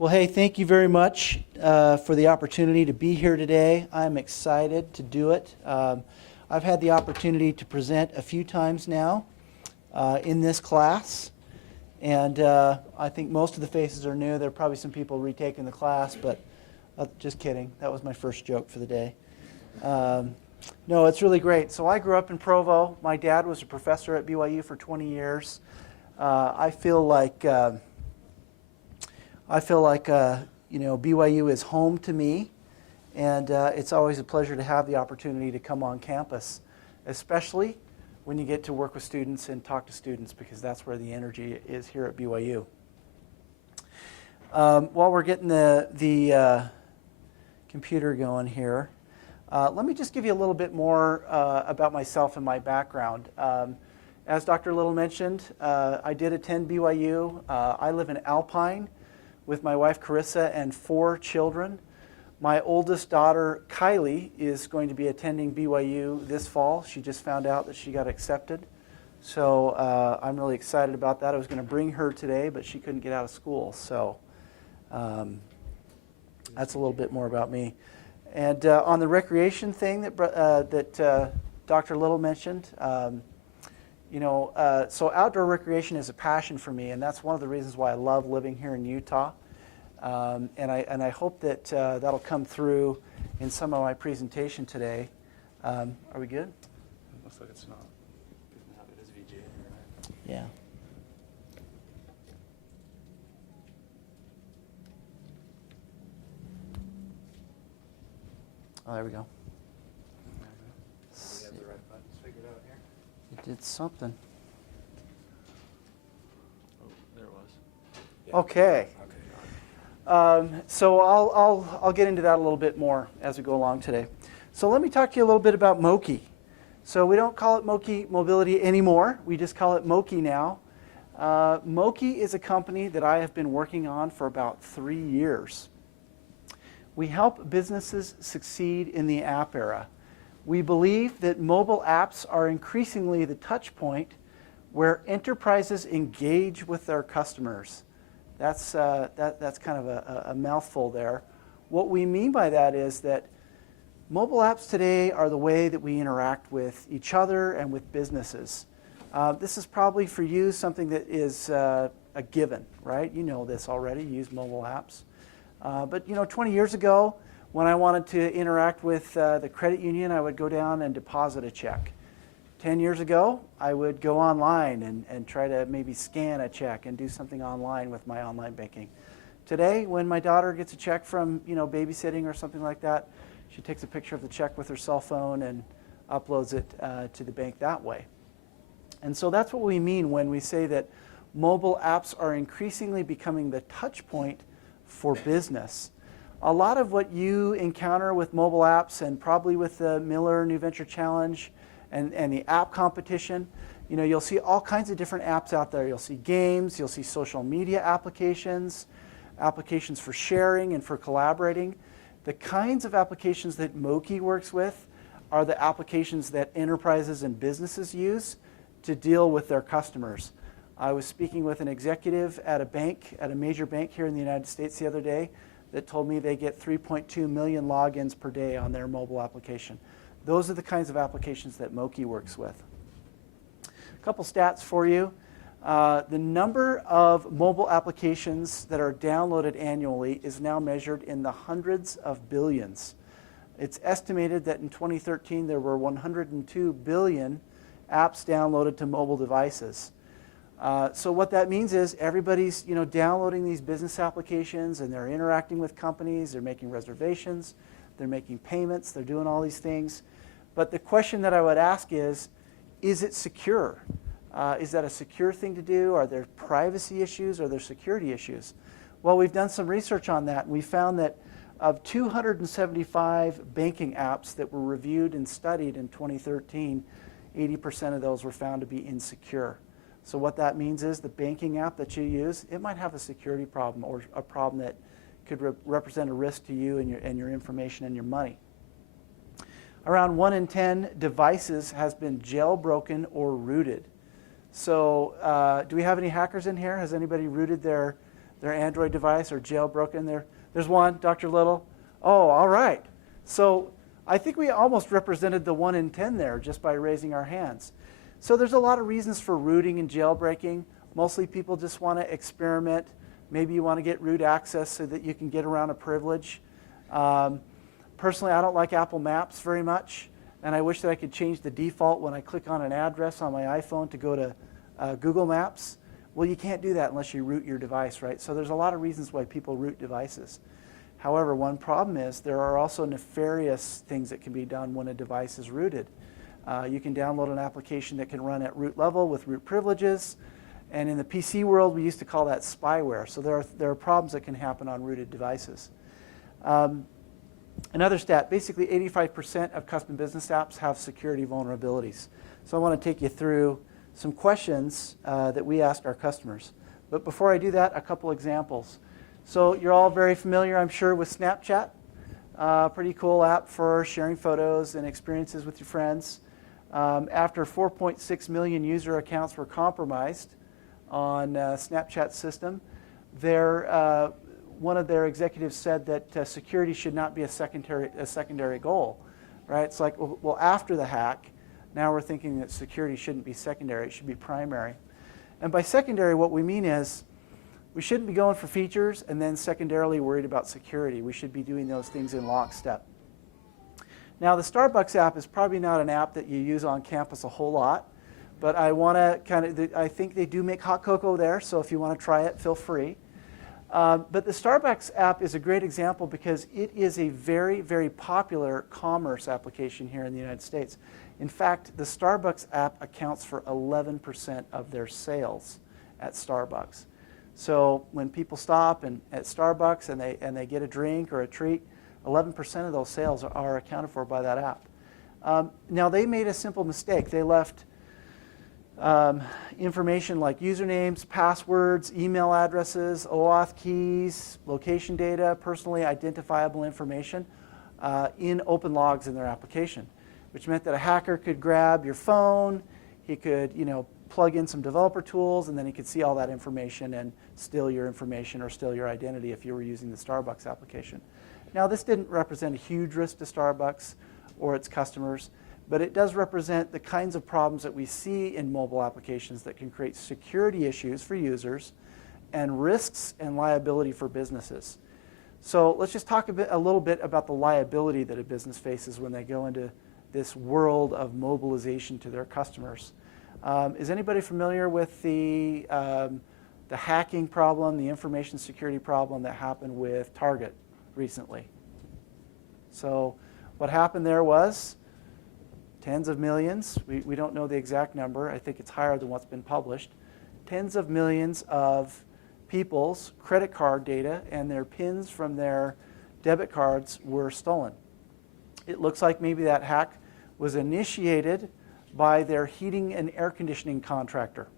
Well, hey, thank you very much for the opportunity to be here today. I'm excited to do it. I've had the opportunity to present a few times now in this class, and I think most of the faces are new. There are probably some people retaking the class, but just kidding. That was my first joke for the day. No, it's really great. So I grew up in Provo. My dad was a professor at BYU for 20 years. I feel like BYU is home to me, and it's always a pleasure to have the opportunity to come on campus, especially when you get to work with students and talk to students, because that's where the energy is here at BYU. While we're getting the computer going here, let me just give you a little bit more about myself and my background. As Dr. Little mentioned, I did attend BYU. I live in Alpine with my wife Carissa and 4 children. My oldest daughter, Kylie, is going to be attending BYU this fall. She just found out that she got accepted. So I'm really excited about that. I was going to bring her today, but she couldn't get out of school. So that's a little bit more about me. And on the recreation thing that Dr. Little mentioned, so outdoor recreation is a passion for me, and that's one of the reasons why I love living here in Utah. And I hope that that'll come through in some of my presentation today. Are we good? It looks like it's not. It is VGA, right? Yeah. Oh, there we go. We have the right buttons figured out here. It did something. Oh, there it was. Yeah. Okay. So I'll get into that a little bit more as we go along today. So let me talk to you a little bit about Moki. So we don't call it Moki Mobility anymore. We just call it Moki now. Moki is a company that I have been working on for about 3 years. We help businesses succeed in the app era. We believe that mobile apps are increasingly the touch point where enterprises engage with their customers. That's kind of a mouthful there. What we mean by that is that mobile apps today are the way that we interact with each other and with businesses. This is probably for you something that is a given, right? You know this already, you use mobile apps. But 20 years ago, when I wanted to interact with the credit union, I would go down and deposit a check. 10 years ago, I would go online and try to maybe scan a check and do something online with my online banking. Today, when my daughter gets a check from babysitting or something like that, she takes a picture of the check with her cell phone and uploads it to the bank that way. And so that's what we mean when we say that mobile apps are increasingly becoming the touch point for business. A lot of what you encounter with mobile apps, and probably with the Miller New Venture Challenge and the app competition, you'll see all kinds of different apps out there. You'll see games, you'll see social media applications, applications for sharing and for collaborating. The kinds of applications that Moki works with are the applications that enterprises and businesses use to deal with their customers. I was speaking with an executive at a major bank here in the United States the other day that told me they get 3.2 million logins per day on their mobile application. Those are the kinds of applications that Moki works with. A couple stats for you. The number of mobile applications that are downloaded annually is now measured in the hundreds of billions. It's estimated that in 2013 there were 102 billion apps downloaded to mobile devices. So what that means is everybody's downloading these business applications, and they're interacting with companies, they're making reservations, they're making payments, they're doing all these things. But the question that I would ask is it secure? Is that a secure thing to do? Are there privacy issues? Are there security issues? Well, we've done some research on that, and we found that of 275 banking apps that were reviewed and studied in 2013, 80% of those were found to be insecure. So what that means is the banking app that you use, it might have a security problem or a problem that could represent a risk to you and your information and your money. Around 1 in 10 devices has been jailbroken or rooted. So do we have any hackers in here? Has anybody rooted their their Android device or jailbroken. There's one, Dr. Little. Oh, all right. So I think we almost represented the 1 in 10 there just by raising our hands. So there's a lot of reasons for rooting and jailbreaking. Mostly people just want to experiment. Maybe you want to get root access so that you can get around a privilege. Personally, I don't like Apple Maps very much, and I wish that I could change the default when I click on an address on my iPhone to go to Google Maps. Well, you can't do that unless you root your device, right? So there's a lot of reasons why people root devices. However, one problem is there are also nefarious things that can be done when a device is rooted. You can download an application that can run at root level with root privileges. And in the PC world, we used to call that spyware. So there are problems that can happen on rooted devices. Another stat, basically 85% of custom business apps have security vulnerabilities. So I want to take you through some questions that we ask our customers. But before I do that, a couple examples. So you're all very familiar, I'm sure, with Snapchat. Pretty cool app for sharing photos and experiences with your friends. After 4.6 million user accounts were compromised on Snapchat's system, one of their executives said that security should not be a secondary goal, right? It's like, well, after the hack, now we're thinking that security shouldn't be secondary, it should be primary. And by secondary, what we mean is we shouldn't be going for features and then secondarily worried about security. We should be doing those things in lockstep. Now, the Starbucks app is probably not an app that you use on campus a whole lot, but I want to I think they do make hot cocoa there, so if you want to try it, feel free. But the Starbucks app is a great example because it is a very, very popular commerce application here in the United States. In fact, the Starbucks app accounts for 11% of their sales at Starbucks. So when people stop at Starbucks and they get a drink or a treat, 11% of those sales are accounted for by that app. Now, they made a simple mistake. They left information like usernames, passwords, email addresses, OAuth keys, location data, personally identifiable information in open logs in their application, which meant that a hacker could grab your phone, he could, plug in some developer tools, and then he could see all that information and steal your information or steal your identity if you were using the Starbucks application. Now, this didn't represent a huge risk to Starbucks or its customers, but it does represent the kinds of problems that we see in mobile applications that can create security issues for users and risks and liability for businesses. So let's just talk a little bit about the liability that a business faces when they go into this world of mobilization to their customers. Is anybody familiar with the hacking problem, the information security problem that happened with Target recently? So what happened there was tens of millions, we don't know the exact number, I think it's higher than what's been published, tens of millions of people's credit card data and their PINs from their debit cards were stolen. It looks like maybe that hack was initiated by their heating and air conditioning contractor.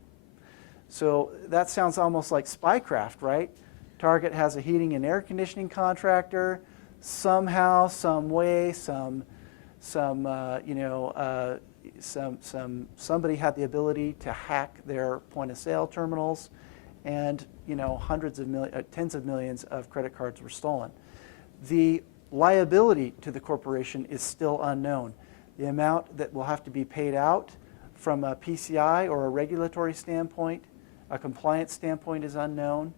So that sounds almost like spycraft, right? Target has a heating and air conditioning contractor. Somehow, some way, somebody had the ability to hack their point of sale terminals, and tens of millions of credit cards were stolen. The liability to the corporation is still unknown. The amount that will have to be paid out from a PCI or a regulatory standpoint, a compliance standpoint, is unknown.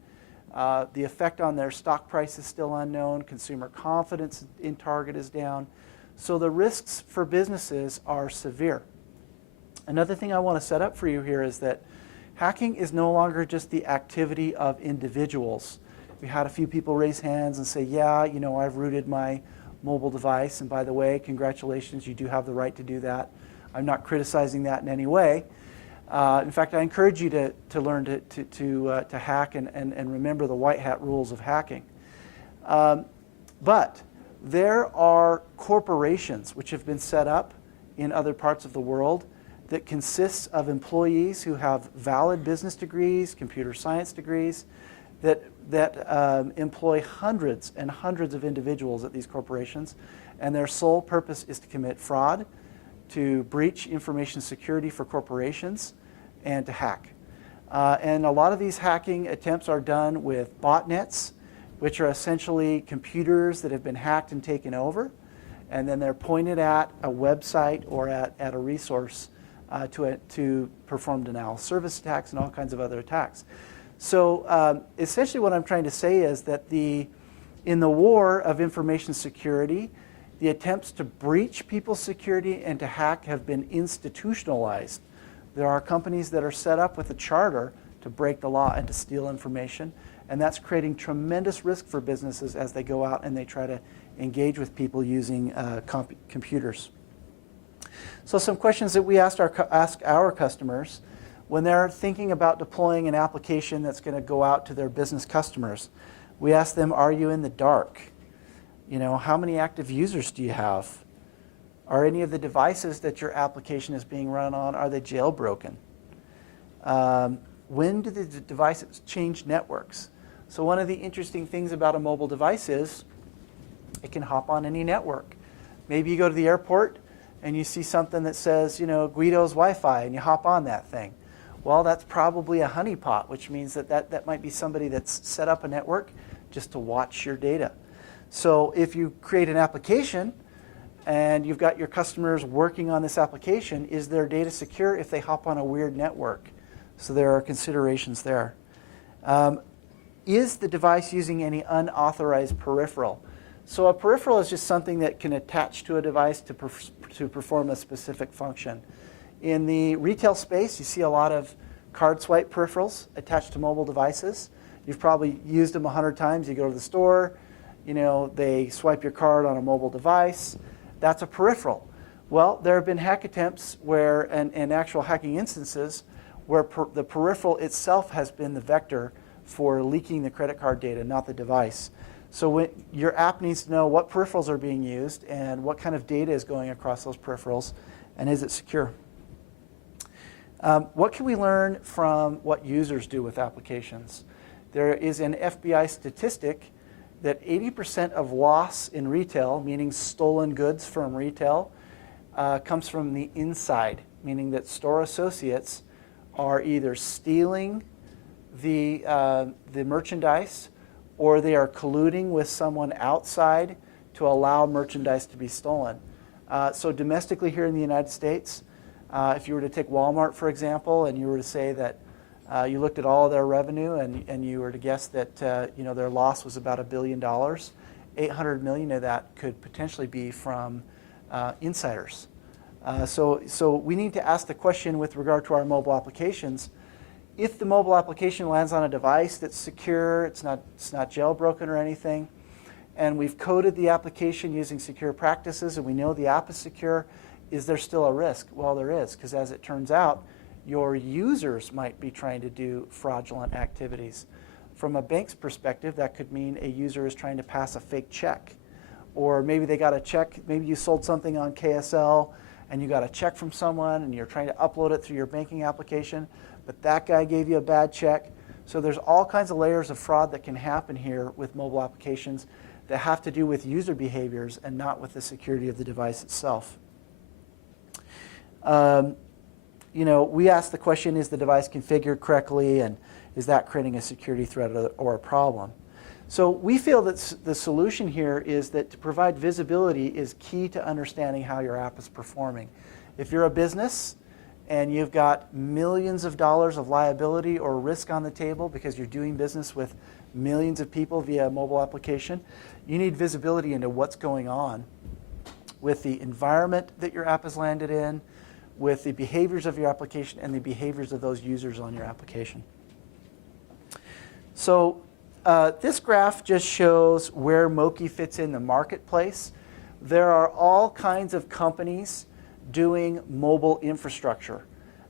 The effect on their stock price is still unknown. Consumer confidence in Target is down. So the risks for businesses are severe. Another thing I want to set up for you here is that hacking is no longer just the activity of individuals. We had a few people raise hands and say, yeah, I've rooted my mobile device, and by the way, congratulations, you do have the right to do that. I'm not criticizing that in any way. In fact, I encourage you to learn to hack and remember the white hat rules of hacking. But there are corporations which have been set up in other parts of the world that consists of employees who have valid business degrees, computer science degrees, that employ hundreds and hundreds of individuals at these corporations, and their sole purpose is to commit fraud, to breach information security for corporations, and to hack. And a lot of these hacking attempts are done with botnets, which are essentially computers that have been hacked and taken over. And then they're pointed at a website or at a resource to perform denial of service attacks and all kinds of other attacks. So essentially what I'm trying to say is that in the war of information security, the attempts to breach people's security and to hack have been institutionalized. There are companies that are set up with a charter to break the law and to steal information, and that's creating tremendous risk for businesses as they go out and they try to engage with people using computers. So some questions that we ask our customers when they're thinking about deploying an application that's going to go out to their business customers. We ask them, are you in the dark? You know, how many active users do you have? Are any of the devices that your application is being run on, are they jailbroken? When do the devices change networks? So one of the interesting things about a mobile device is it can hop on any network. Maybe you go to the airport and you see something that says, you know, Guido's Wi-Fi, and you hop on that thing. Well, that's probably a honeypot, which means that might be somebody that's set up a network just to watch your data. So if you create an application and you've got your customers working on this application, is their data secure if they hop on a weird network? So there are considerations there. Is the device using any unauthorized peripheral? So a peripheral is just something that can attach to a device to perform a specific function. In the retail space, you see a lot of card swipe peripherals attached to mobile devices. You've probably used them 100 times. You go to the store, you know, they swipe your card on a mobile device. That's a peripheral. Well, there have been hack attempts where, and actual hacking instances, where the peripheral itself has been the vector for leaking the credit card data, not the device. So your app needs to know what peripherals are being used and what kind of data is going across those peripherals, and is it secure? What can we learn from what users do with applications? There is an FBI statistic that 80% of loss in retail, meaning stolen goods from retail, comes from the inside, meaning that store associates are either stealing the merchandise or they are colluding with someone outside to allow merchandise to be stolen. So domestically here in the United States, if you were to take Walmart, for example, and you were to say that you looked at all of their revenue and you were to guess that you know, their loss was about $1 billion, 800 million of that could potentially be from insiders. So we need to ask the question with regard to our mobile applications. If the mobile application lands on a device that's secure, it's not jailbroken or anything, and we've coded the application using secure practices and we know the app is secure, is there still a risk? Well, there is, because as it turns out, your users might be trying to do fraudulent activities. From a bank's perspective, that could mean a user is trying to pass a fake check. Or maybe they got a check, maybe you sold something on KSL and you got a check from someone and you're trying to upload it through your banking application, but that guy gave you a bad check. So there's all kinds of layers of fraud that can happen here with mobile applications that have to do with user behaviors and not with the security of the device itself. You know, we ask the question, is the device configured correctly, and is that creating a security threat or a problem? So we feel that the solution here is that to provide visibility is key to understanding how your app is performing. If you're a business and you've got millions of dollars of liability or risk on the table because you're doing business with millions of people via a mobile application, you need visibility into what's going on with the environment that your app has landed in, with the behaviors of your application and the behaviors of those users on your application. So this graph just shows where Moki fits in the marketplace. There are all kinds of companies doing mobile infrastructure.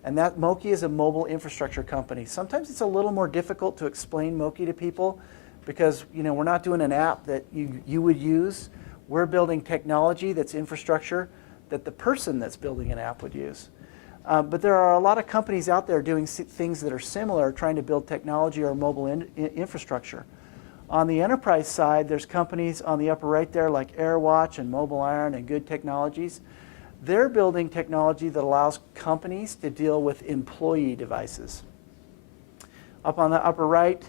And that Moki is a mobile infrastructure company. Sometimes it's a little more difficult to explain Moki to people because, you know, we're not doing an app that you would use. We're building technology that's infrastructure that the person that's building an app would use. But there are a lot of companies out there doing things that are similar, trying to build technology or mobile infrastructure. On the enterprise side, there's companies on the upper right there like AirWatch and Mobile Iron and Good Technologies. They're building technology that allows companies to deal with employee devices. Up on the upper right,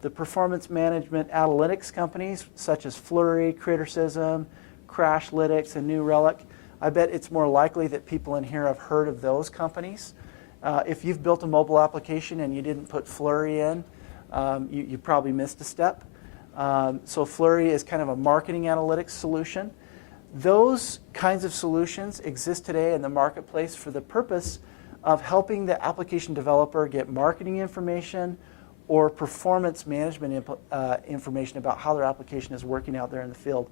the performance management analytics companies such as Flurry, Criticism, Crashlytics, and New Relic. I bet it's more likely that people in here have heard of those companies. If you've built a mobile application and you didn't put Flurry in, you probably missed a step. So Flurry is kind of a marketing analytics solution. Those kinds of solutions exist today in the marketplace for the purpose of helping the application developer get marketing information or performance management information about how their application is working out there in the field.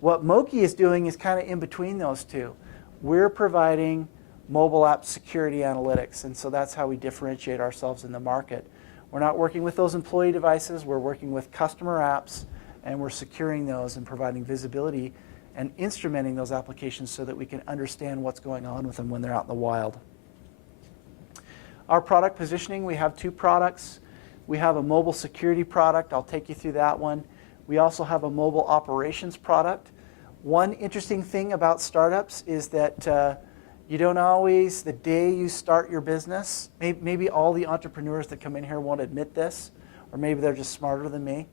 What Moki is doing is kind of in between those two. We're providing mobile app security analytics, and so that's how we differentiate ourselves in the market. We're not working with those employee devices, we're working with customer apps, and we're securing those and providing visibility and instrumenting those applications so that we can understand what's going on with them when they're out in the wild. Our product positioning, we have two products. We have a mobile security product. I'll take you through that one. We also have a mobile operations product. One interesting thing about startups is that you don't always, the day you start your business, maybe all the entrepreneurs that come in here won't admit this, or maybe they're just smarter than me,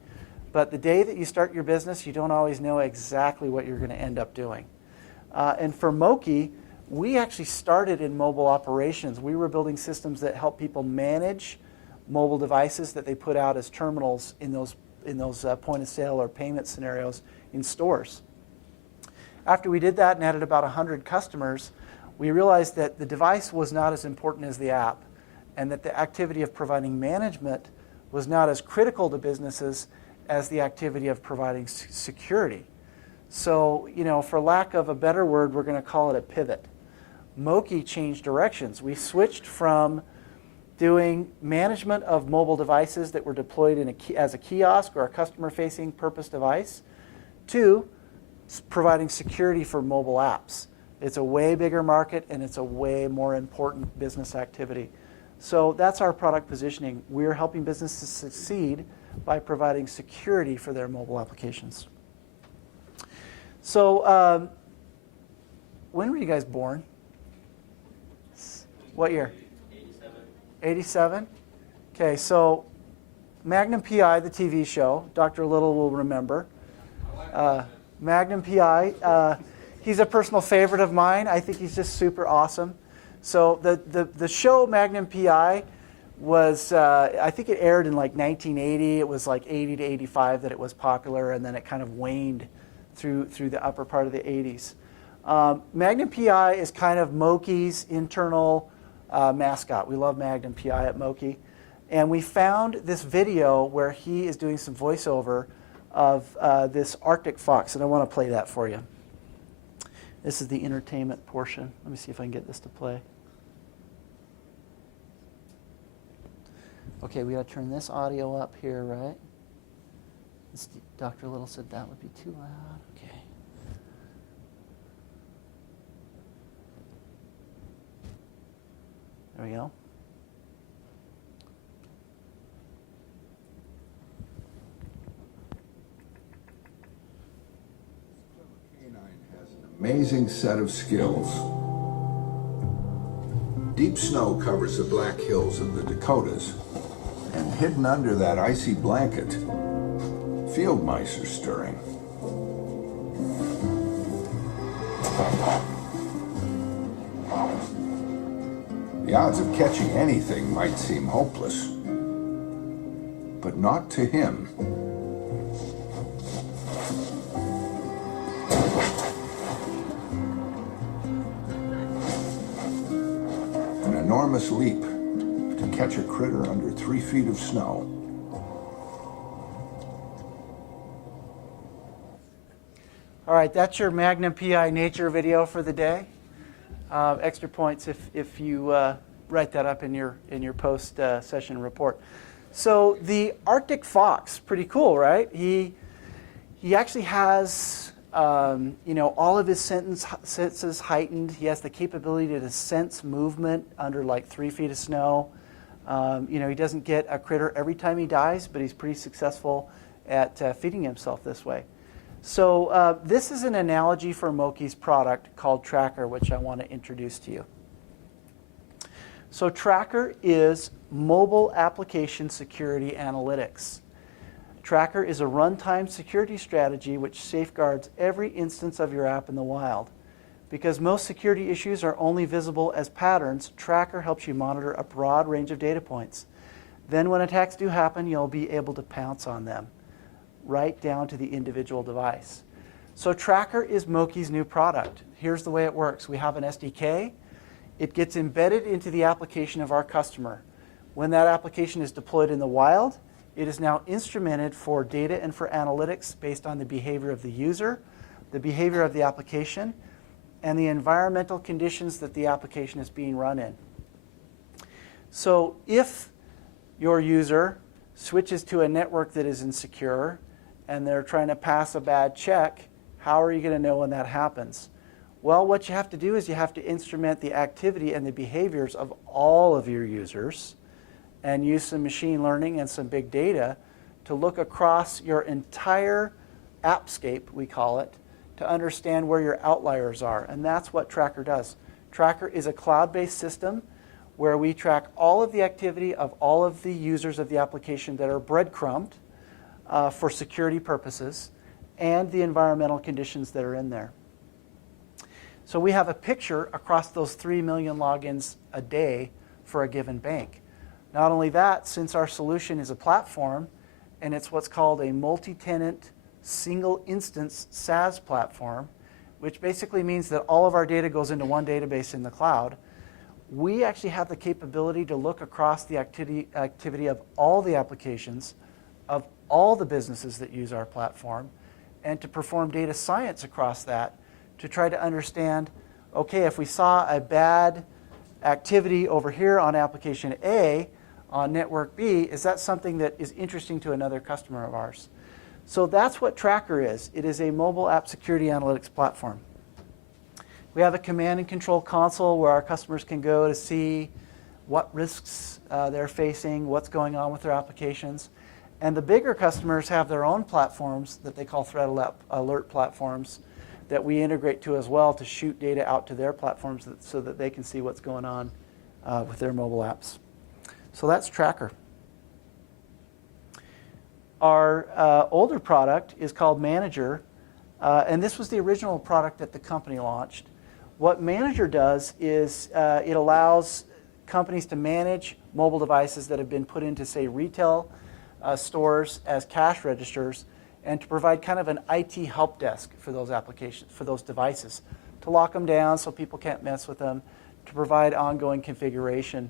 but the day that you start your business, you don't always know exactly what you're going to end up doing. And for Moki, we actually started in mobile operations. We were building systems that help people manage mobile devices that they put out as terminals in those point of sale or payment scenarios in stores. After we did that and added about 100 customers, we realized that the device was not as important as the app, and that the activity of providing management was not as critical to businesses as the activity of providing security. So, for lack of a better word, we're going to call it a pivot. Moki changed directions. We switched from doing management of mobile devices that were deployed as a kiosk or a customer-facing purpose device to providing security for mobile apps. It's a way bigger market, and it's a way more important business activity. So that's our product positioning. We're helping businesses succeed by providing security for their mobile applications. So when were you guys born? What year? 87. 87? Okay, so Magnum P.I., the TV show, Dr. Little will remember. Magnum P.I., he's a personal favorite of mine. I think he's just super awesome. So the show Magnum P.I. was, I think it aired in like 1980. It was like 80 to 85 that it was popular, and then it kind of waned through the upper part of the 80s. Magnum P.I. is kind of Moki's internal mascot. We love Magnum P.I. at Moki. And we found this video where he is doing some voiceover of this Arctic fox, and I want to play that for you. This is the entertainment portion. Let me see if I can get this to play. Okay, we got to turn this audio up here, right? Dr. Little said that would be too loud. Okay. There we go. Amazing set of skills. Deep snow covers the Black Hills of the Dakotas, and hidden under that icy blanket, field mice are stirring. The odds of catching anything might seem hopeless, but not to him. Enormous leap to catch a critter under 3 feet of snow. All right, that's your Magnum P.I. nature video for the day. Extra points if you write that up in your post session report. So the Arctic fox, pretty cool, right? He actually has all of his senses heightened. He has the capability to sense movement under like 3 feet of snow. He doesn't get a critter every time he dies, but he's pretty successful at feeding himself this way. So this is an analogy for Moki's product called Tracker, which I want to introduce to you. So Tracker is mobile application security analytics. Tracker is a runtime security strategy which safeguards every instance of your app in the wild. Because most security issues are only visible as patterns, Tracker helps you monitor a broad range of data points. Then when attacks do happen, you'll be able to pounce on them, right down to the individual device. So Tracker is Moki's new product. Here's the way it works. We have an SDK. It gets embedded into the application of our customer. When that application is deployed in the wild, it is now instrumented for data and for analytics based on the behavior of the user, the behavior of the application, and the environmental conditions that the application is being run in. So if your user switches to a network that is insecure and they're trying to pass a bad check, how are you going to know when that happens? Well, what you have to do is you have to instrument the activity and the behaviors of all of your users and use some machine learning and some big data to look across your entire appscape, we call it, to understand where your outliers are. And that's what Tracker does. Tracker is a cloud-based system where we track all of the activity of all of the users of the application that are breadcrumbed for security purposes and the environmental conditions that are in there. So we have a picture across those 3 million logins a day for a given bank. Not only that, since our solution is a platform and it's what's called a multi-tenant single instance SaaS platform, which basically means that all of our data goes into one database in the cloud, we actually have the capability to look across the activity of all the applications of all the businesses that use our platform and to perform data science across that to try to understand, okay, if we saw a bad activity over here on application A on network B, is that something that is interesting to another customer of ours? So that's what Tracker is. It is a mobile app security analytics platform. We have a command and control console where our customers can go to see what risks they're facing, what's going on with their applications. And the bigger customers have their own platforms that they call threat alert platforms that we integrate to as well to shoot data out to their platforms so that they can see what's going on with their mobile apps. So that's Tracker. Our older product is called Manager, and this was the original product that the company launched. What Manager does is it allows companies to manage mobile devices that have been put into, say, retail stores as cash registers, and to provide kind of an IT help desk for those applications, for those devices, to lock them down so people can't mess with them, to provide ongoing configuration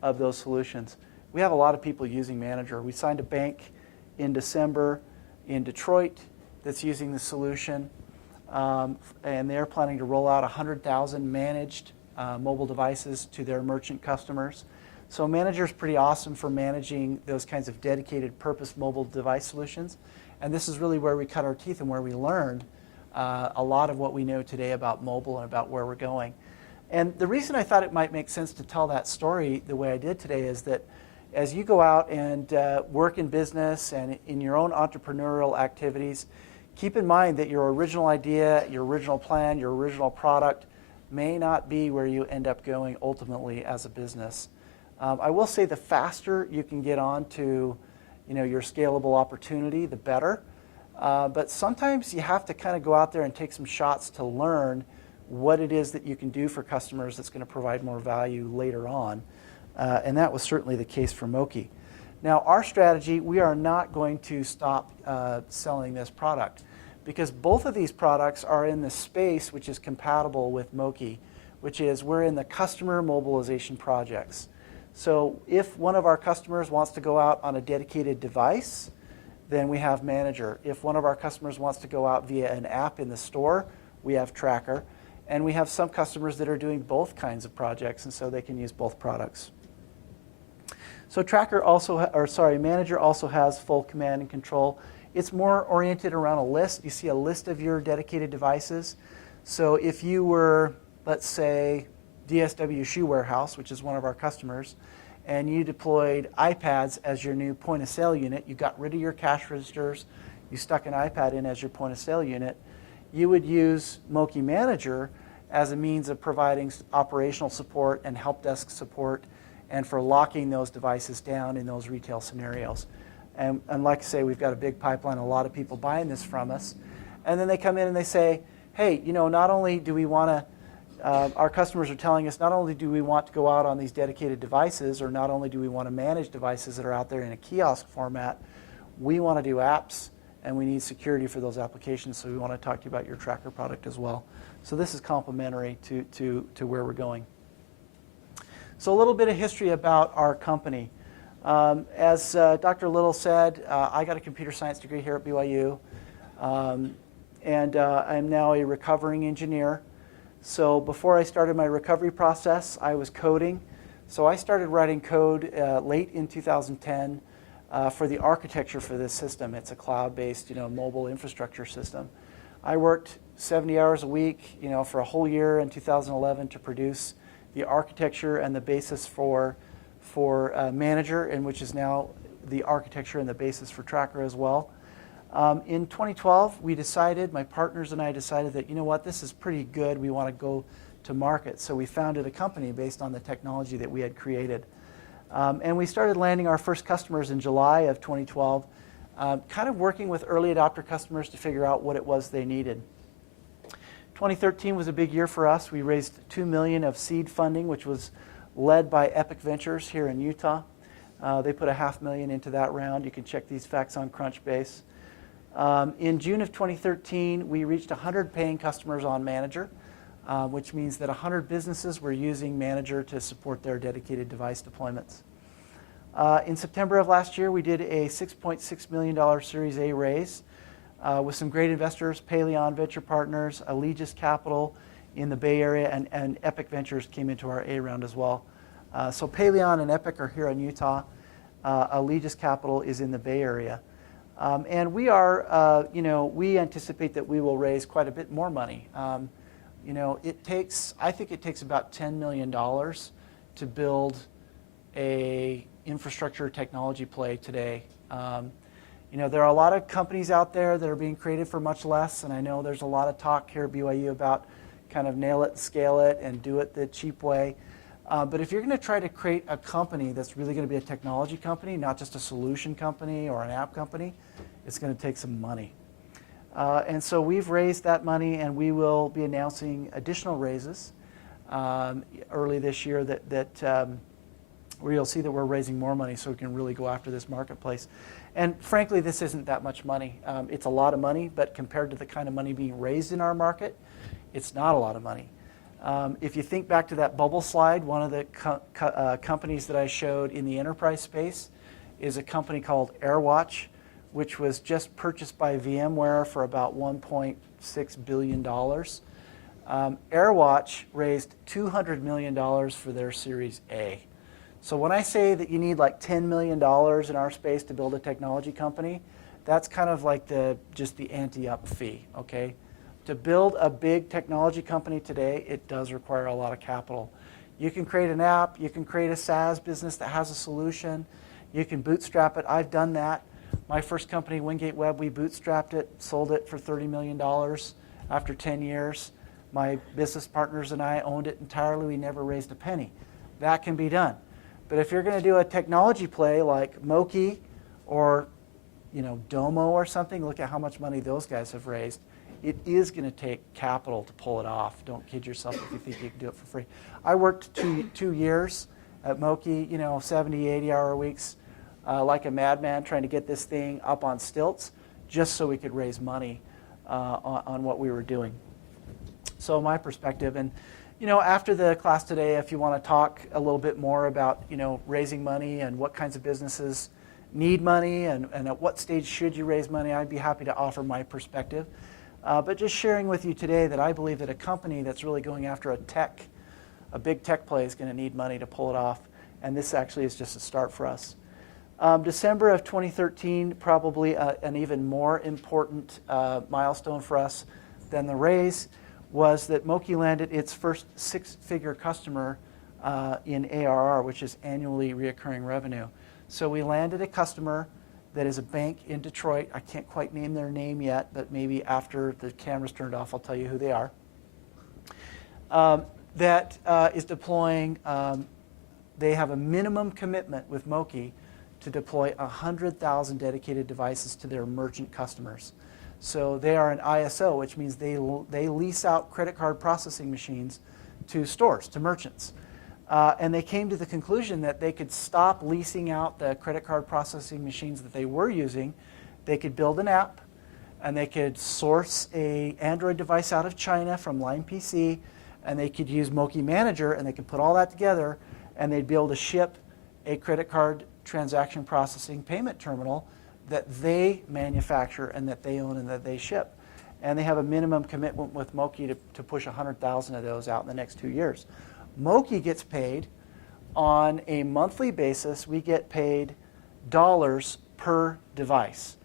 of those solutions. We have a lot of people using Manager. We signed a bank in December in Detroit that's using the solution, and they're planning to roll out 100,000 managed mobile devices to their merchant customers. So Manager is pretty awesome for managing those kinds of dedicated purpose mobile device solutions. And this is really where we cut our teeth and where we learned a lot of what we know today about mobile and about where we're going. And the reason I thought it might make sense to tell that story the way I did today is that as you go out and work in business and in your own entrepreneurial activities, keep in mind that your original idea, your original plan, your original product may not be where you end up going ultimately as a business. I will say the faster you can get on to your scalable opportunity, the better. But sometimes you have to kind of go out there and take some shots to learn what it is that you can do for customers that's going to provide more value later on. And that was certainly the case for Moki. Now, our strategy, we are not going to stop selling this product because both of these products are in the space which is compatible with Moki, which is we're in the customer mobilization projects. So if one of our customers wants to go out on a dedicated device, then we have Manager. If one of our customers wants to go out via an app in the store, we have Tracker. And we have some customers that are doing both kinds of projects, and so they can use both products. So Manager also has full command and control. It's more oriented around a list. You see a list of your dedicated devices. So if you were, let's say, DSW Shoe Warehouse, which is one of our customers, and you deployed iPads as your new point-of-sale unit, you got rid of your cash registers, you stuck an iPad in as your point-of-sale unit, you would use Moki Manager as a means of providing operational support and help desk support and for locking those devices down in those retail scenarios. And like I say, we've got a big pipeline, a lot of people buying this from us. And then they come in and they say, hey, not only do we want to, our customers are telling us, not only do we want to go out on these dedicated devices, or not only do we want to manage devices that are out there in a kiosk format, we want to do apps, and we need security for those applications, so we want to talk to you about your tracker product as well. So this is complementary to where we're going. So a little bit of history about our company. As Dr. Little said, I got a computer science degree here at BYU, and I'm now a recovering engineer. So before I started my recovery process, I was coding. So I started writing code late in 2010 for the architecture for this system. It's a cloud-based, mobile infrastructure system. I worked 70 hours a week, for a whole year in 2011 to produce the architecture and the basis for Manager, and which is now the architecture and the basis for Tracker as well. In 2012, we decided, my partners and I decided that, this is pretty good. We want to go to market. So we founded a company based on the technology that we had created. And we started landing our first customers in July of 2012, kind of working with early adopter customers to figure out what it was they needed. 2013 was a big year for us. We raised $2 million of seed funding, which was led by Epic Ventures here in Utah. They put $500,000 into that round. You can check these facts on Crunchbase. In June of 2013, we reached 100 paying customers on Manager, which means that 100 businesses were using Manager to support their dedicated device deployments. In September of last year, we did a $6.6 million Series A raise with some great investors, Paleon Venture Partners, Allegis Capital in the Bay Area, and Epic Ventures came into our A round as well. So Paleon and Epic are here in Utah. Allegis Capital is in the Bay Area. And we are, we anticipate that we will raise quite a bit more money. I think it takes about $10 million to build a infrastructure technology play today. There are a lot of companies out there that are being created for much less, and I know there's a lot of talk here at BYU about kind of nail it, scale it, and do it the cheap way. But if you're going to try to create a company that's really going to be a technology company, not just a solution company or an app company, it's going to take some money. And so we've raised that money, and we will be announcing additional raises early this year where you'll see that we're raising more money so we can really go after this marketplace. And frankly, this isn't that much money. It's a lot of money, but compared to the kind of money being raised in our market, it's not a lot of money. If you think back to that bubble slide, one of the companies that I showed in the enterprise space is a company called AirWatch, which was just purchased by VMware for about $1.6 billion. AirWatch raised $200 million for their Series A. So when I say that you need like $10 million in our space to build a technology company, that's kind of like just the ante-up fee, okay? To build a big technology company today, it does require a lot of capital. You can create an app, you can create a SaaS business that has a solution, you can bootstrap it. I've done that. My first company, Wingate Web, we bootstrapped it, sold it for $30 million after 10 years. My business partners and I owned it entirely. We never raised a penny. That can be done. But if you're going to do a technology play like Moki or Domo or something, look at how much money those guys have raised. It is going to take capital to pull it off. Don't kid yourself if you think you can do it for free. I worked two years at Moki, 70, 80-hour weeks, like a madman trying to get this thing up on stilts just so we could raise money on what we were doing. So my perspective, and after the class today, if you want to talk a little bit more about raising money and what kinds of businesses need money and at what stage should you raise money, I'd be happy to offer my perspective. But just sharing with you today that I believe that a company that's really going after a big tech play is going to need money to pull it off. And this actually is just a start for us. December of 2013, probably an even more important milestone for us than the raise, was that Moki landed its first six-figure customer in ARR, which is annually reoccurring revenue. So we landed a customer that is a bank in Detroit. I can't quite name their name yet, but maybe after the camera's turned off, I'll tell you who they are. That is deploying they have a minimum commitment with Moki to deploy 100,000 dedicated devices to their merchant customers. So they are an ISO, which means they lease out credit card processing machines to stores, to merchants. And they came to the conclusion that they could stop leasing out the credit card processing machines that they were using. They could build an app, and they could source an Android device out of China from Line PC, and they could use Moki Manager, and they could put all that together, and they'd be able to ship a credit card transaction processing payment terminal that they manufacture and that they own and that they ship. And they have a minimum commitment with Moki to push 100,000 of those out in the next 2 years. Moki gets paid on a monthly basis. We get paid dollars per device.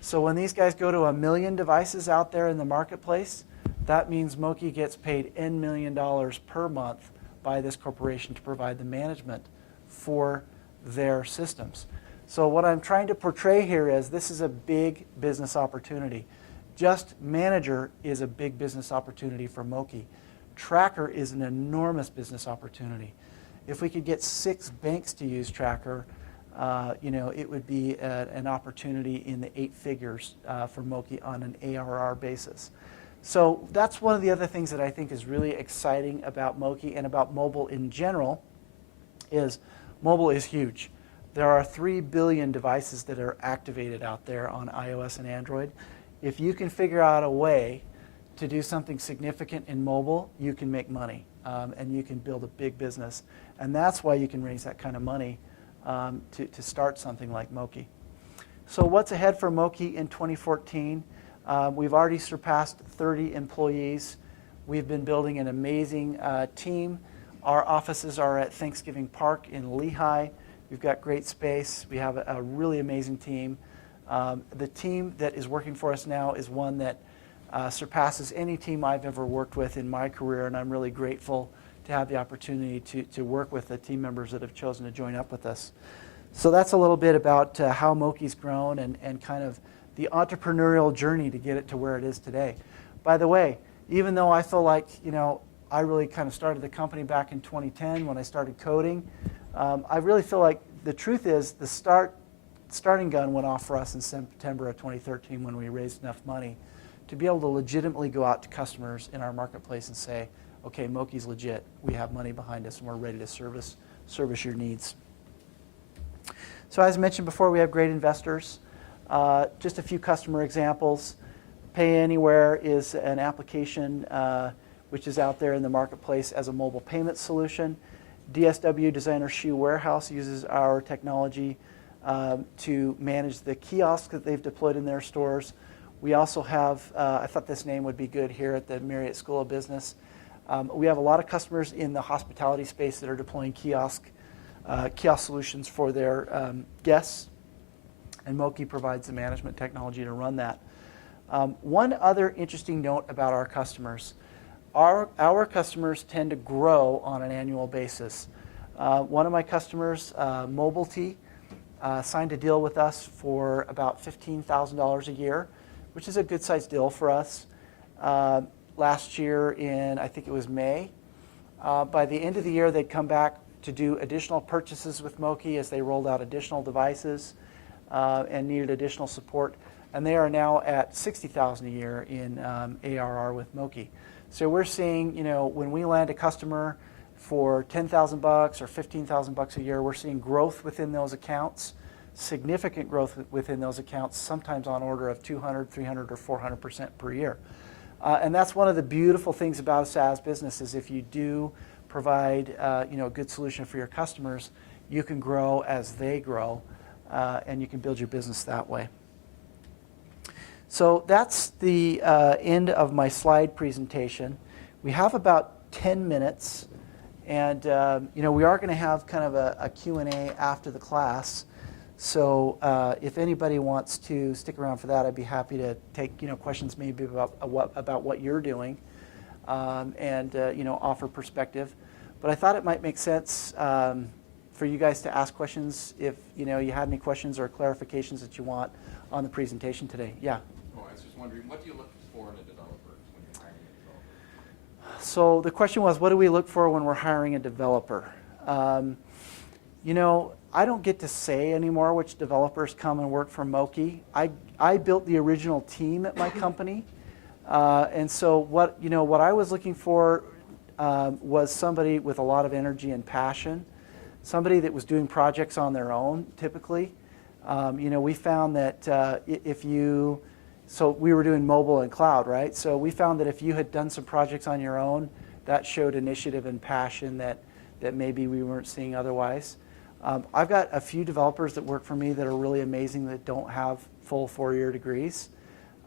So when these guys go to 1 million devices out there in the marketplace, that means Moki gets paid N million dollars per month by this corporation to provide the management for their systems. So what I'm trying to portray here is this is a big business opportunity. Just Manager is a big business opportunity for Moki. Tracker is an enormous business opportunity. If we could get 6 banks to use Tracker, it would be an opportunity in the 8 figures for Moki on an ARR basis. So that's one of the other things that I think is really exciting about Moki and about mobile in general is mobile is huge. There are 3 billion devices that are activated out there on iOS and Android. If you can figure out a way to do something significant in mobile, you can make money and you can build a big business. And that's why you can raise that kind of money to start something like Moki. So what's ahead for Moki in 2014? We've already surpassed 30 employees. We've been building an amazing team. Our offices are at Thanksgiving Park in Lehigh. We've got great space. We have a really amazing team. The team that is working for us now is one that surpasses any team I've ever worked with in my career, and I'm really grateful to have the opportunity to work with the team members that have chosen to join up with us. So that's a little bit about how Moki's grown and kind of the entrepreneurial journey to get it to where it is today. By the way, even though I feel like, I really kind of started the company back in 2010 when I started coding, I really feel like the truth is the starting gun went off for us in September of 2013 when we raised enough money to be able to legitimately go out to customers in our marketplace and say, okay, Moki's legit. We have money behind us and we're ready to service your needs. So as mentioned before, we have great investors. Just a few customer examples. Pay Anywhere is an application which is out there in the marketplace as a mobile payment solution. DSW, Designer Shoe Warehouse, uses our technology to manage the kiosks that they've deployed in their stores. We also have, I thought this name would be good here at the Marriott School of Business. We have a lot of customers in the hospitality space that are deploying kiosk solutions for their guests, and Moki provides the management technology to run that. One other interesting note about our customers. Our customers tend to grow on an annual basis. One of my customers, Mobility, signed a deal with us for about $15,000 a year, which is a good-sized deal for us. Last year in, I think it was May. By the end of the year, they'd come back to do additional purchases with Moki as they rolled out additional devices and needed additional support. And they are now at $60,000 a year in ARR with Moki. So we're seeing, when we land a customer for $10,000 or $15,000 a year, we're seeing growth within those accounts, significant growth within those accounts, sometimes on order of 200, 300, or 400% per year. And that's one of the beautiful things about a SaaS business is if you do provide a good solution for your customers, you can grow as they grow, and you can build your business that way. So that's the end of my slide presentation. We have about 10 minutes, and we are going to have kind of a Q&A after the class. So if anybody wants to stick around for that, I'd be happy to take questions maybe about what you're doing and offer perspective. But I thought it might make sense for you guys to ask questions if you had any questions or clarifications that you want on the presentation today. Yeah. I was just wondering, what do you look for in a developer when you're hiring a developer? So the question was, what do we look for when we're hiring a developer? You know, I don't get to say anymore which developers come and work for Moki. I built the original team at my company, and so what I was looking for was somebody with a lot of energy and passion, somebody that was doing projects on their own. Typically, we found that so we were doing mobile and cloud, right? So we found that if you had done some projects on your own, that showed initiative and passion that maybe we weren't seeing otherwise. I've got a few developers that work for me that are really amazing that don't have full 4-year degrees.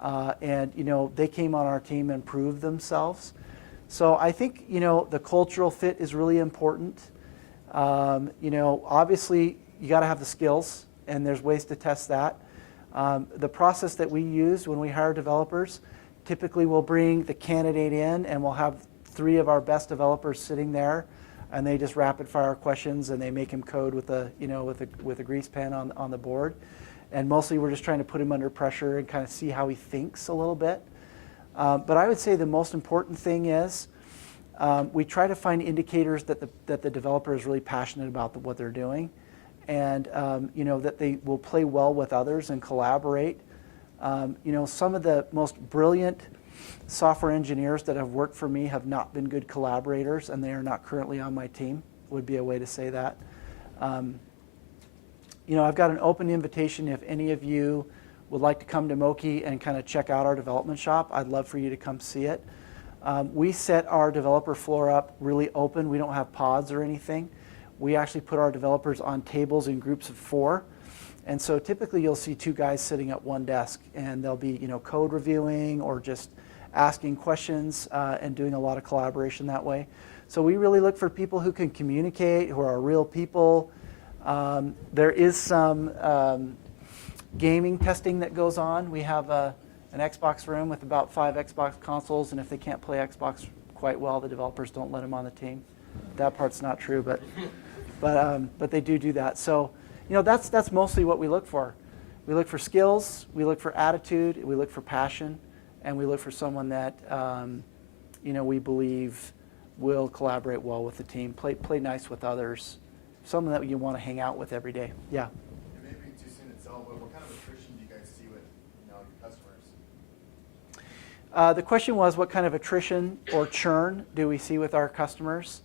And they came on our team and proved themselves. So I think, the cultural fit is really important. Obviously, you got to have the skills, and there's ways to test that. The process that we use when we hire developers, typically we'll bring the candidate in, and we'll have 3 of our best developers sitting there, and they just rapid fire questions, and they make him code with a grease pen on the board. And mostly we're just trying to put him under pressure and kind of see how he thinks a little bit. But I would say the most important thing is we try to find indicators that the developer is really passionate about what they're doing, and that they will play well with others and collaborate. Some of the most brilliant software engineers that have worked for me have not been good collaborators, and they are not currently on my team, would be a way to say that. I've got an open invitation if any of you would like to come to Moki and kind of check out our development shop. I'd love for you to come see it. We set our developer floor up really open. We don't have pods or anything. We actually put our developers on tables in groups of 4. And so typically you'll see 2 guys sitting at one desk, and they'll be code reviewing or just asking questions and doing a lot of collaboration that way. So we really look for people who can communicate, who are real people. There is some gaming testing that goes on. We have an Xbox room with about 5 Xbox consoles, and if they can't play Xbox quite well, the developers don't let them on the team. That part's not true, but they do that. So that's mostly what we look for. We look for skills, we look for attitude, we look for passion, and we look for someone that we believe will collaborate well with the team, play nice with others, someone that you want to hang out with every day. Yeah. It may be too soon to tell, but what kind of attrition do you guys see with your customers? The question was, what kind of attrition or churn do we see with our customers?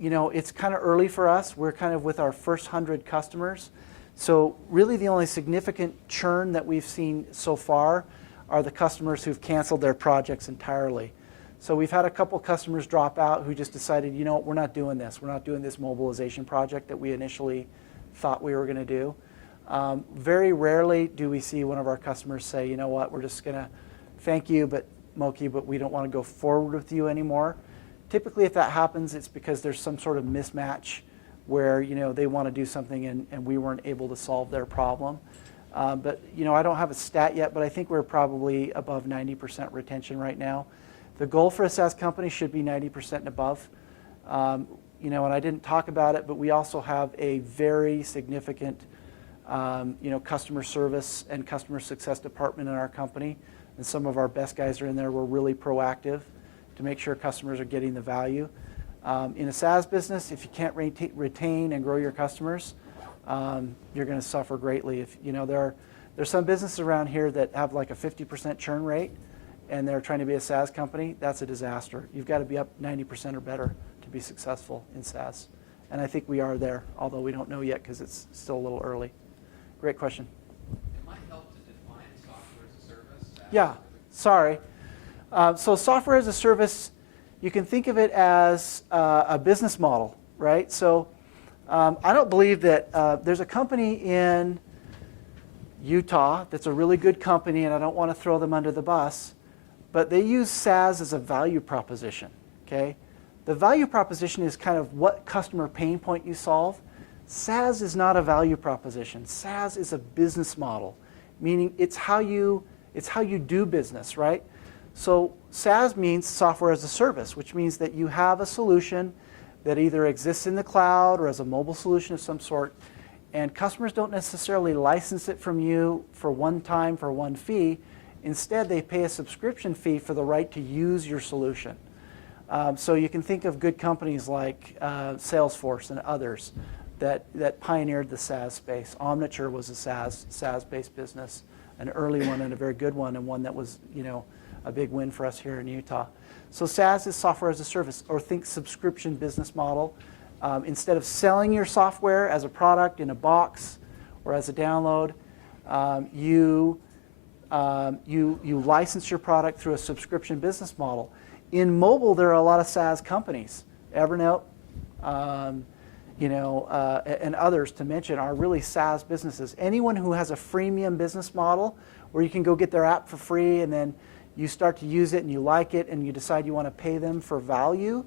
It's kind of early for us. We're kind of with our first 100 customers. So really the only significant churn that we've seen so far are the customers who've canceled their projects entirely. So we've had a couple customers drop out who just decided, we're not doing this. We're not doing this mobilization project that we initially thought we were going to do. Very rarely do we see one of our customers say, you know what, we're just going to thank you, Moki, but we don't want to go forward with you anymore. Typically, if that happens, it's because there's some sort of mismatch where they want to do something and we weren't able to solve their problem. But I don't have a stat yet, but I think we're probably above 90% retention right now. The goal for a SaaS company should be 90% and above. And I didn't talk about it, but we also have a very significant customer service and customer success department in our company. And some of our best guys are in there. We're really proactive to make sure customers are getting the value. In a SaaS business, if you can't retain and grow your customers, you're going to suffer greatly. There's some businesses around here that have like a 50% churn rate, and they're trying to be a SaaS company. That's a disaster. You've got to be up 90% or better to be successful in SaaS. And I think we are there, although we don't know yet because it's still a little early. Great question. It might help to define software as a service. Yeah, sorry. So software as a service, you can think of it as a business model, right? So I don't believe that there's a company in Utah that's a really good company, and I don't want to throw them under the bus, but they use SaaS as a value proposition, okay? The value proposition is kind of what customer pain point you solve. SaaS is not a value proposition. SaaS is a business model, meaning it's how you do business, right? So SaaS means software as a service, which means that you have a solution that either exists in the cloud or as a mobile solution of some sort, and customers don't necessarily license it from you for one time for one fee. Instead, they pay a subscription fee for the right to use your solution. So you can think of good companies like Salesforce and others. that pioneered the SaaS space. Omniture was a SaaS-based business, an early one and a very good one, and one that was, a big win for us here in Utah. So SaaS is software as a service, or think subscription business model. Instead of selling your software as a product in a box or as a download, you license your product through a subscription business model. In mobile, there are a lot of SaaS companies. Evernote, and others to mention are really SaaS businesses. Anyone who has a freemium business model where you can go get their app for free and then you start to use it and you like it and you decide you want to pay them for value,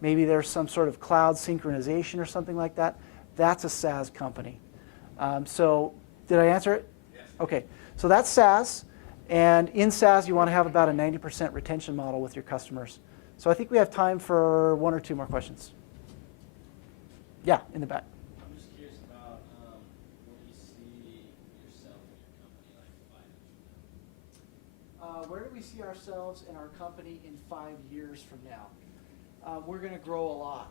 maybe there's some sort of cloud synchronization or something like that, that's a SaaS company. So did I answer it? Yes. Okay, so that's SaaS. And in SaaS, you want to have about a 90% retention model with your customers. So I think we have time for one or two more questions. Yeah, in the back. I'm just curious about where do you see yourself and your company like 5 years from now? Where do we see ourselves and our company in 5 years from now? We're going to grow a lot.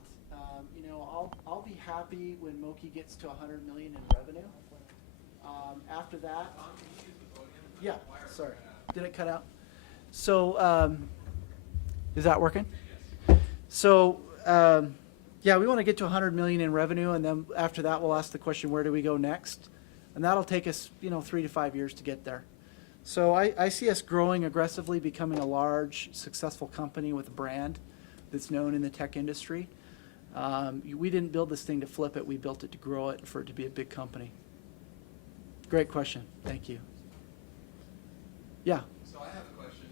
I'll be happy when Moki gets to 100 million in revenue. After that, yeah, sorry, did it cut out? So, is that working? So, yeah, we want to get to 100 million in revenue, and then after that, we'll ask the question, where do we go next? And that'll take us, 3 to 5 years to get there. So I see us growing aggressively, becoming a large, successful company with a brand that's known in the tech industry. We didn't build this thing to flip it. We built it to grow it, for it to be a big company. Great question. Thank you. Yeah. So I have a question.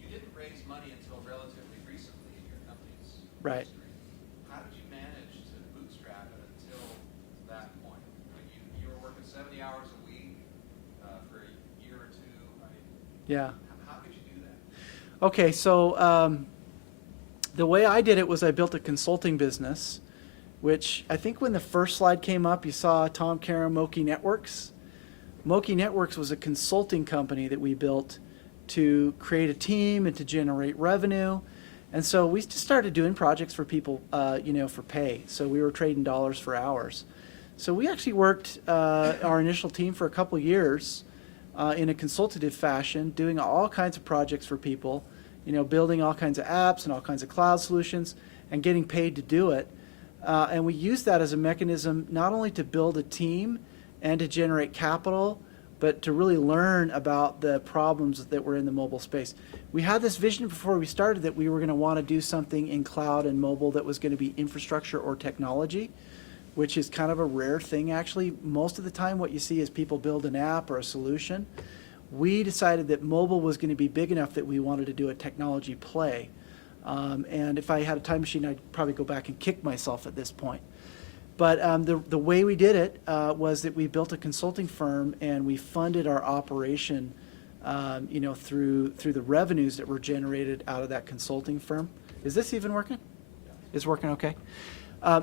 You didn't raise money until relatively recently in your company's Right. history. How did you manage to bootstrap it until that point? Like you were working 70 hours a week for a year or two. Yeah. How could you do that? Okay, so the way I did it was I built a consulting business, which I think when the first slide came up, you saw Tom, Karren, Moki Networks. Moki Networks was a consulting company that we built to create a team and to generate revenue. And so we just started doing projects for people, for pay. So we were trading dollars for hours. So we actually worked our initial team for a couple years in a consultative fashion, doing all kinds of projects for people, building all kinds of apps and all kinds of cloud solutions and getting paid to do it. And we used that as a mechanism not only to build a team and to generate capital, but to really learn about the problems that were in the mobile space. We had this vision before we started that we were going to want to do something in cloud and mobile that was going to be infrastructure or technology, which is kind of a rare thing actually. Most of the time what you see is people build an app or a solution. We decided that mobile was going to be big enough that we wanted to do a technology play. And if I had a time machine, I'd probably go back and kick myself at this point. But the way we did it was that we built a consulting firm and we funded our operation, through the revenues that were generated out of that consulting firm. Is this even working? It's working okay.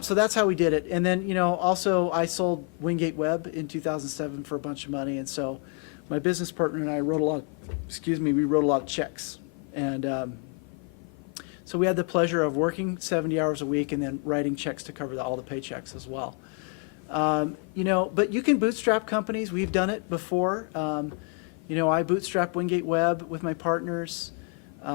So that's how we did it. And then, also I sold Wingate Web in 2007 for a bunch of money. And so my business partner and I wrote a lot of checks. And so we had the pleasure of working 70 hours a week and then writing checks to cover all the paychecks as well. But you can bootstrap companies. We've done it before. I bootstrapped Wingate Web with my partners. We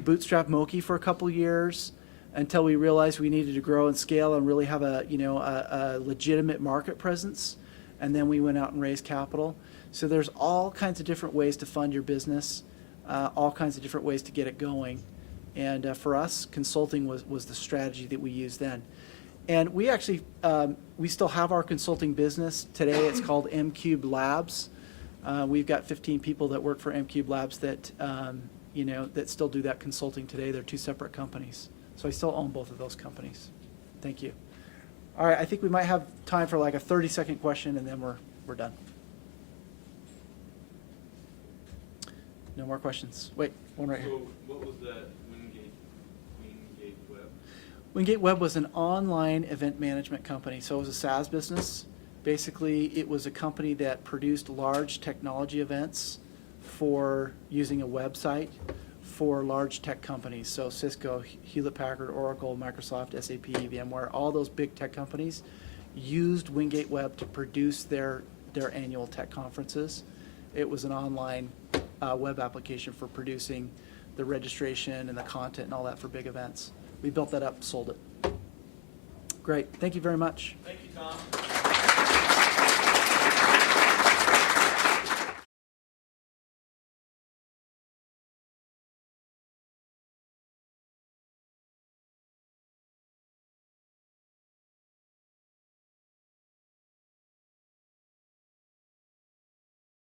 bootstrapped Moki for a couple years until we realized we needed to grow and scale and really have a legitimate market presence. And then we went out and raised capital. So there's all kinds of different ways to fund your business, all kinds of different ways to get it going. And for us, consulting was the strategy that we used then. And we actually, we still have our consulting business today. It's called M-Cube Labs. We've got 15 people that work for M-Cube Labs that, that still do that consulting today. They're two separate companies. So I still own both of those companies. Thank you. All right, I think we might have time for like a 30-second question, and then we're done. No more questions. Wait, one right here. So what was that Wingate Web? Wingate Web was an online event management company. So it was a SaaS business. Basically, it was a company that produced large technology events for using a website for large tech companies. So Cisco, Hewlett-Packard, Oracle, Microsoft, SAP, VMware, all those big tech companies used Wingate Web to produce their annual tech conferences. It was an online web application for producing the registration and the content and all that for big events. We built that up, sold it. Great. Thank you very much. Thank you, Tom.